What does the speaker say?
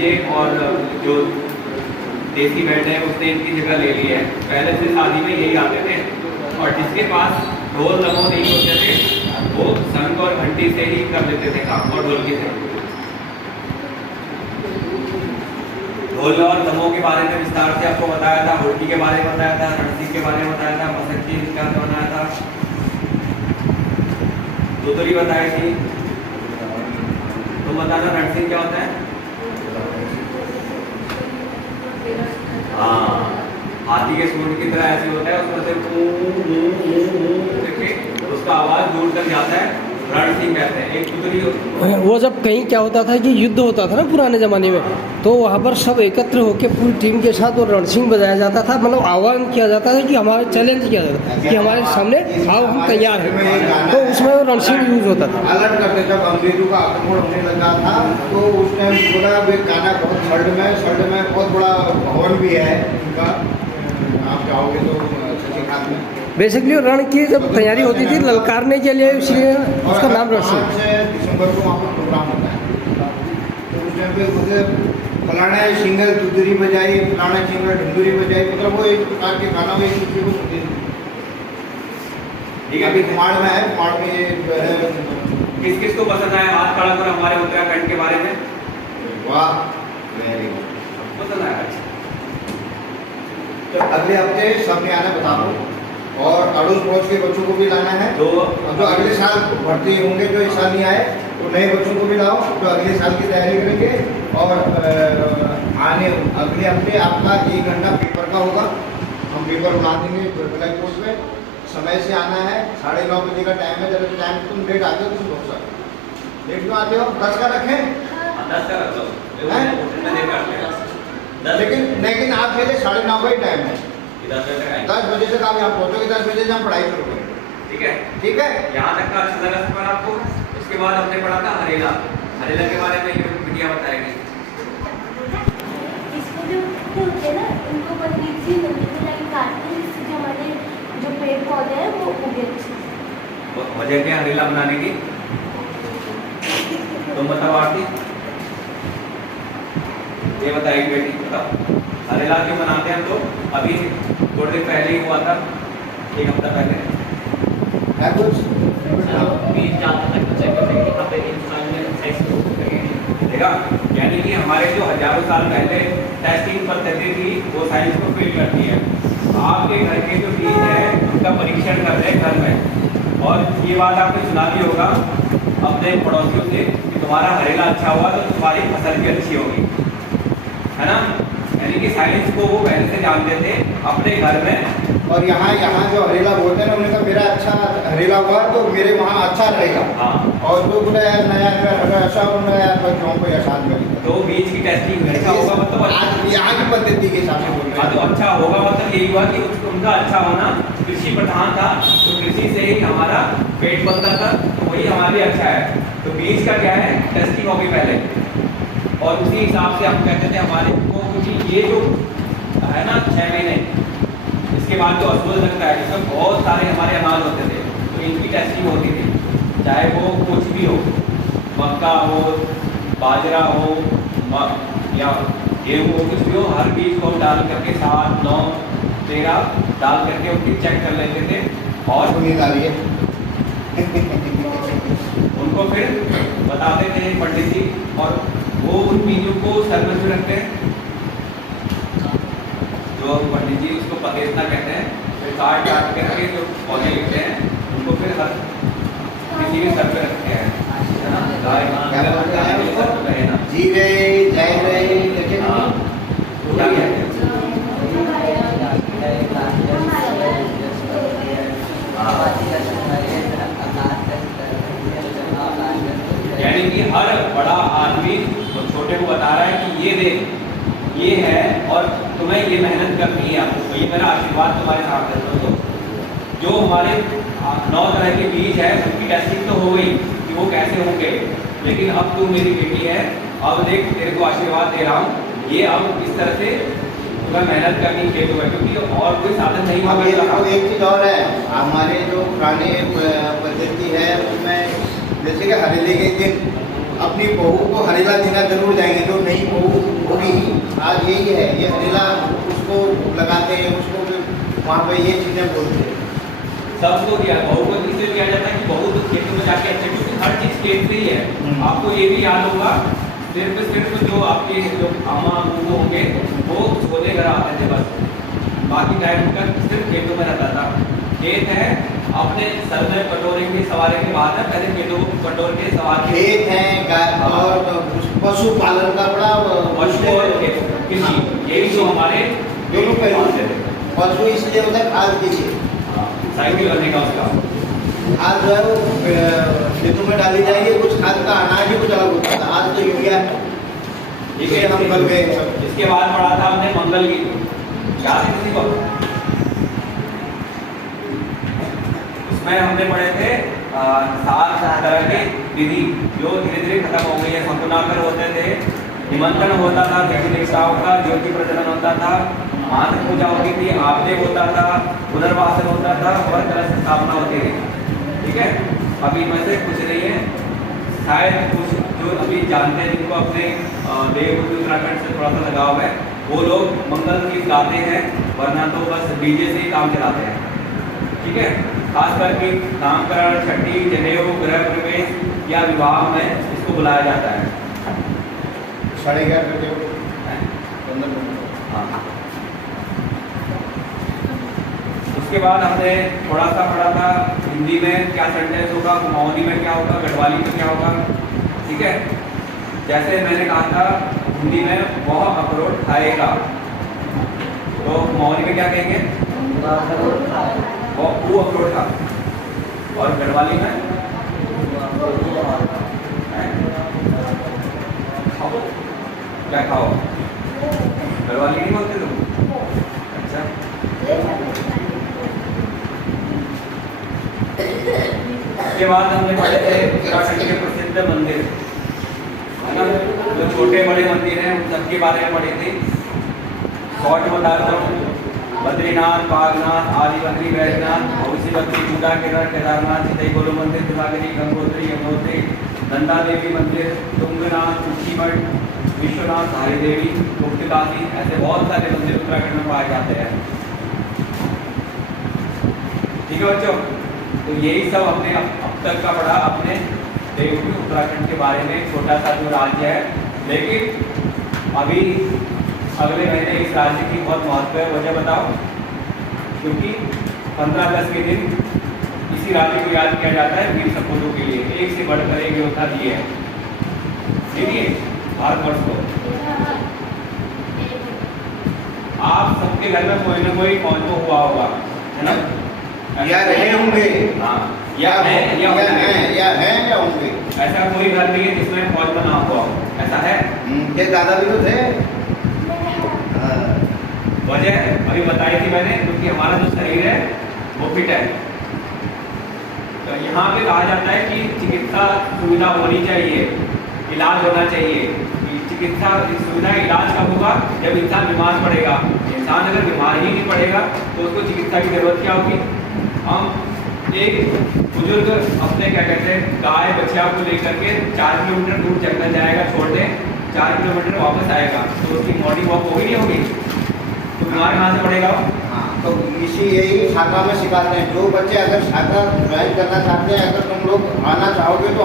ये और जो देसी बैंड है उसने इनकी जगह ले ली है। पहले से शादी में यही आते थे और जिसके पास ढोल दमो नहीं होते थे वो शंख और घंटी से ही कर लेते थे काम और ढोलकी से। ढोल और दमो के बारे में विस्तार से आपको बताया था, हुड़की के बारे में बताया था, रणसिंह के बारे में बताया था, मसक्की का बनाया था, दुतुरी बताई थी। तुम बताना रणसिंह क्या होता है? हाँ, हाथी के सूंड की तरह ऐसे होता है, उसमें से करके उसका आवाज दूर तक जाता है, रणसिंह कहते हैं। एक दुतुरी वो जब कहीं क्या होता था कि युद्ध होता था ना पुराने ज़माने में, तो वहाँ पर सब एकत्र होकर पूरी टीम के साथ वो रणसिंह बजाया जाता था। मतलब आह्वान किया जाता था कि हमारे चैलेंज किया जाता था कि हमारे सामने आओ, हम तैयार हैं। तो उसमें वो रणसिंह यूज होता था। अलर्ट करते जब अंग्रेजों का आक्रमण होने लगा था तो उस टाइम बोला वे गाना बहुत शर्ट में बहुत बड़ा भवन भी है उनका, आप जाओगे तो शशिकांत में बेसिकली रण की जब तैयारी होती थी ललकारने के लिए, इसलिए उसका नाम रणसिंह। 5 दिसंबर को वहाँ पर प्रोग्राम होता है। तो उस टाइम पे मतलब फलाना सिंगल दुदुरी बजाई, फलाना सिंगल ढुंडुरी बजाई, मतलब वो एक प्रकार के गाना में एक दूसरे को सुनते थे। ठीक है, अभी कुमाड़ में है, कुमाड़ में ये किस किस को पसंद आया हाथ खड़ा करो हमारे उत्तराखंड के बारे में? वाह, वेरी गुड, पसंद आया। तो अगले हफ्ते सबने आना बता दो और अड़ोस पड़ोस के बच्चों को भी लाना है। तो जो अगले साल भर्ती होंगे, जो इस साल नहीं आए तो नए बच्चों को भी लाओ जो अगले साल की तैयारी करेंगे। और आने अगले हफ्ते आपका 1 घंटा पेपर का होगा, हम पेपर बना देंगे ब्लैक बोर्ड पे। समय से आना है, 9:30 बजे का टाइम है। जब टाइम तुम लेट आते हो तुम बहुत सर लेट क्यों आते हो? 10 का रखें, 10 का रख लो। लेकिन आप पहले 9:30 का ही टाइम है। 10 बजे तक आप यहाँ पहुँचोगे, 10 बजे से हम पढ़ाई करोगे। ठीक है, ठीक है, यहाँ तक का अच्छा लगा सफर आपको। उसके बाद हमने पढ़ा था हरेला। हरेला के बारे में ये बिटिया बताएगी। इसको जो होते हैं ना, उनको पतली सी लंबी लाइन काटते हैं जिससे जो हमारे जो पेड़ पौधे हैं वो उगे अच्छे से। वजह क्या हरेला बनाने की? तुम बताओ आरती, ये बताएगी बेटी, बताओ हरेला क्यों मनाते हैं? तो अभी थोड़ी देर पहले ही हुआ था, 1 हफ्ता पहले। है कुछ देखा, यानी कि हमारे जो हजारों साल पहले टेस्टिंग पद्धति थी वो साइंस को फेल करती है। आपके घर के जो बीज है उनका परीक्षण कर रहे हैं घर में, और ये बात आपने सुना भी होगा अपने पड़ोसियों से कि तुम्हारा हरेला अच्छा हुआ तो तुम्हारी फसल भी अच्छी होगी, है ना। यानी कि साइंस को वो पहले से जानते थे अपने घर में। और यहाँ जो हरेला बोलते हैं ना, उन्होंने कहा मेरा अच्छा हरेला हुआ तो मेरे वहाँ अच्छा रहेगा। हाँ, और जो बोला यार नया अगर ऐसा होना यार बच्चों को एहसास करेगा तो बीज की टेस्टिंग अच्छा होगा मतलब आज यहाँ की पद्धति के हिसाब से बोल रहे हाँ, हैं। तो अच्छा होगा मतलब यही हुआ कि उनका अच्छा होना, कृषि प्रधान था तो कृषि से ही हमारा पेट पलता था, तो वही हमारे लिए अच्छा है। तो बीज का क्या है, टेस्टिंग होगी पहले, और उसी हिसाब से हम कहते थे हमारे को ये जो है ना 6 महीने इसके बाद जो असुर लगता है इसमें बहुत सारे हमारे अनाज होते थे, तो इनकी टेस्टिंग होती थी। चाहे वो कुछ भी हो, मक्का हो, बाजरा हो, या गेहूँ हो, कुछ भी हो, हर बीज को डाल करके 7, 9, 13 डाल करके उनकी चेक कर लेते थे और नींद आ रही है उनको फिर बताते थे पंडित जी, और वो उन बीजों को सर्विस में रखते हैं, जो पंडित जी उसको पतेसना कहते हैं। फिर काट करके जो पौधे लिखते हैं उनको फिर हर किसी के सर पे रखते हैं, है ना। गाय सर पे रहे ना, जी रे जय रे हाँ, क्या कहते हैं? यानी कि हर बड़ा आदमी तो छोटे को बता रहा है कि ये देख ये है और तुम्हें ये मेहनत करनी है आपको, ये मेरा आशीर्वाद तुम्हारे साथ है। तो जो हमारे 9 तरह के बीज है उनकी टेस्टिंग तो हो गई कि वो कैसे होंगे, लेकिन अब तू मेरी बेटी है, अब देख तेरे को आशीर्वाद दे रहा हूँ, ये अब इस तरह से तुम्हें मेहनत करनी खेत होगा, क्योंकि और कोई साधन नहीं अब ये होगा। एक चीज़ और है, हमारे जो पुराने पद्धति है उसमें जैसे कि हरेले के दिन अपनी बहू को हरेला देना जरूर जाएंगे, जो नई बहू आज यही है, ये हरेला उसको लगाते हैं, उसको भी वहाँ पे ये चीज़ें बोलते हैं। सबको दिया, बहू को इसलिए दिया जाता है कि बहू तो खेतों में जाके अच्छे, क्योंकि हर चीज खेत से ही है। आपको ये भी याद होगा, सिर्फ जो आपके जो अम्मा वो होंगे वो छोले घर आते थे बस, बाकी टाइम उनका सिर्फ खेतों में रहता था। खेत है, अपने सर में कटोरे के सवारी के बाद है, पहले खेतों को कटोर के सवार खेत है, गाय और पशुपालन का बड़ा पशु और कृषि, यही जो हमारे दोनों पहलू थे। पशु इसलिए होता है खाद के लिए, साइकिल करने का उसका खाद जो है वो खेतों में डाली जाएगी, कुछ खाद का अनाज भी कुछ अलग होता था, आज तो यूरिया है। ठीक है, हम कल गए। इसके बाद पढ़ा था हमने मंगल गीत, याद है किसी को? उसमें हमने पढ़े थे 7 तरह की विधि जो धीरे धीरे खत्म हो गई है। शकुनाकर होते थे, निमंत्रण होता था, देवताओं का ज्योति प्रज्वलन होता था, मात्र पूजा होती थी, आपदे होता था, पुनर्वासन होता था और कलश स्थापना होती थी। ठीक है, अभी इनमें से कुछ नहीं है, शायद कुछ जो अभी जानते हैं, जिनको अपने देवभूमि उत्तराखंड से थोड़ा सा लगाव है, वो लोग मंगल गीत गाते हैं, वरना तो बस डीजे से ही काम चलाते हैं। ठीक है, खास करके नामकरण, छठी, जनेऊ, गृह प्रवेश या विवाह में इसको बुलाया जाता है। 11:30 बजे हाँ। उसके बाद हमने थोड़ा सा पढ़ा था हिंदी में क्या सेंटेंस होगा, कुमाऊनी में क्या होगा, गढ़वाली में क्या होगा। ठीक है, जैसे मैंने कहा था हिंदी में वह अखरोट खाएगा, तो कुमाऊनी में क्या कहेंगे? वो अखरोट खा। और गढ़वाली में खाओ, क्या खाओ? गढ़वाली नहीं बोलते तुम? अच्छा, उसके बाद हमने पढ़े थे उत्तराखंड के प्रसिद्ध मंदिर, है ना, जो छोटे बड़े मंदिर हैं उन सबके बारे में पढ़े थे। शॉर्ट बताता हूँ, बद्रीनाथ, बागनाथ, आदिबद्री, वैद्यनाथ, भविष्य बद्री, चूड़ा केदार, केदारनाथ, चितई गोलू मंदिर, पिलागिरी, गंगोत्री, यमुनोत्री, नंदा देवी मंदिर, तुंगनाथ, उच्चीमठ, विश्वनाथ, धारी देवी, गुप्तकाशी, ऐसे बहुत सारे मंदिर उत्तराखंड में पाए जाते हैं। ठीक है बच्चों, तो यही सब हमने अब तक का पढ़ा अपने देवभूमि उत्तराखंड के बारे में, छोटा सा जो राज्य है। लेकिन अभी अगले महीने इस राज्य की बहुत महत्व है, वजह बताओ? क्योंकि 15 अगस्त के दिन इसी राज्य को याद किया जाता है वीर सपूतों के लिए, एक से बढ़कर एक योद्धा दिए हैं। देखिए भारतवर्ष को, आप सबके घर में कोई ना कोई फौज को हुआ होगा, है ना? या रहे होंगे, हाँ, या है या होंगे। ऐसा कोई घर नहीं है जिसमें फौज बना हुआ हो, ऐसा है? ये दादा भी तो थे। वजह अभी बताई थी मैंने, क्योंकि हमारा जो शरीर है वो फिट है। तो यहाँ पे कहा जाता है कि चिकित्सा सुविधा होनी चाहिए, इलाज होना चाहिए। चिकित्सा सुविधा, इलाज कब होगा? जब इंसान बीमार पड़ेगा। इंसान अगर बीमार ही नहीं पड़ेगा तो उसको चिकित्सा की जरूरत क्या होगी? हम एक बुजुर्ग अपने क्या कहते हैं गाय बछिया को लेकर के 4 किलोमीटर दूर जंगल जाएगा, छोड़ दें, 4 किलोमीटर वापस आएगा, तो उसकी मॉर्निंग वॉक होगी नहीं होगी? तो बीमार कहाँ से पड़ेगा? हाँ, तो इसी यही शाखा में सिखाते हैं। जो बच्चे अगर शाखा ज्वाइन करना चाहते हैं, अगर तुम लोग आना चाहोगे तो